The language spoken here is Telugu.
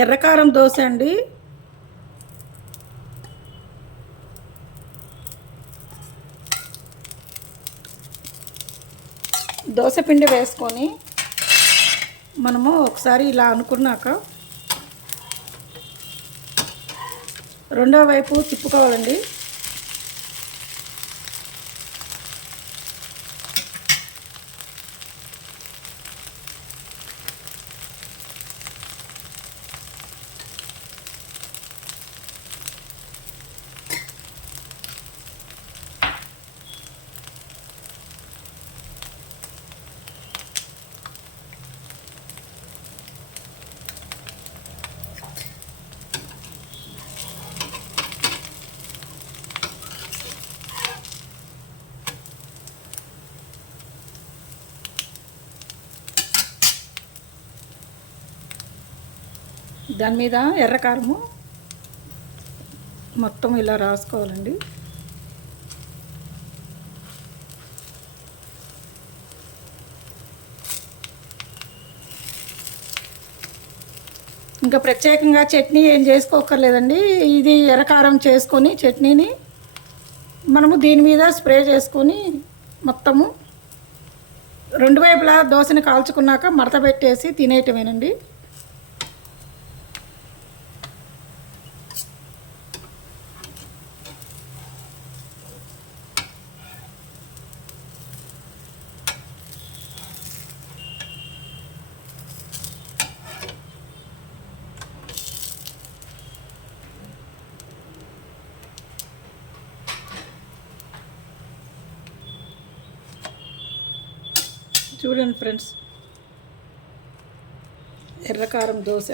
ఎర్రకారం దోశ అండి. దోశ పిండి వేసుకొని మనము ఒకసారి ఇలా అనుకున్నాక రెండో వైపు తిప్పుకోవాలండి. దాని మీద ఎర్రకారము మొత్తం ఇలా రాసుకోవాలండి. ఇంకా ప్రత్యేకంగా చట్నీ ఏం చేసుకోకర్లేదండి ఇది ఎర్రకారం చేసుకొని చట్నీని మనము దీని మీద స్ప్రే చేసుకొని మొత్తము రెండు వైపులా దోశని కాల్చుకున్నాక మడత పెట్టేసి తినేయటమేనండి. చూడండి ఫ్రెండ్స్. ఎర్రకారం దోశ.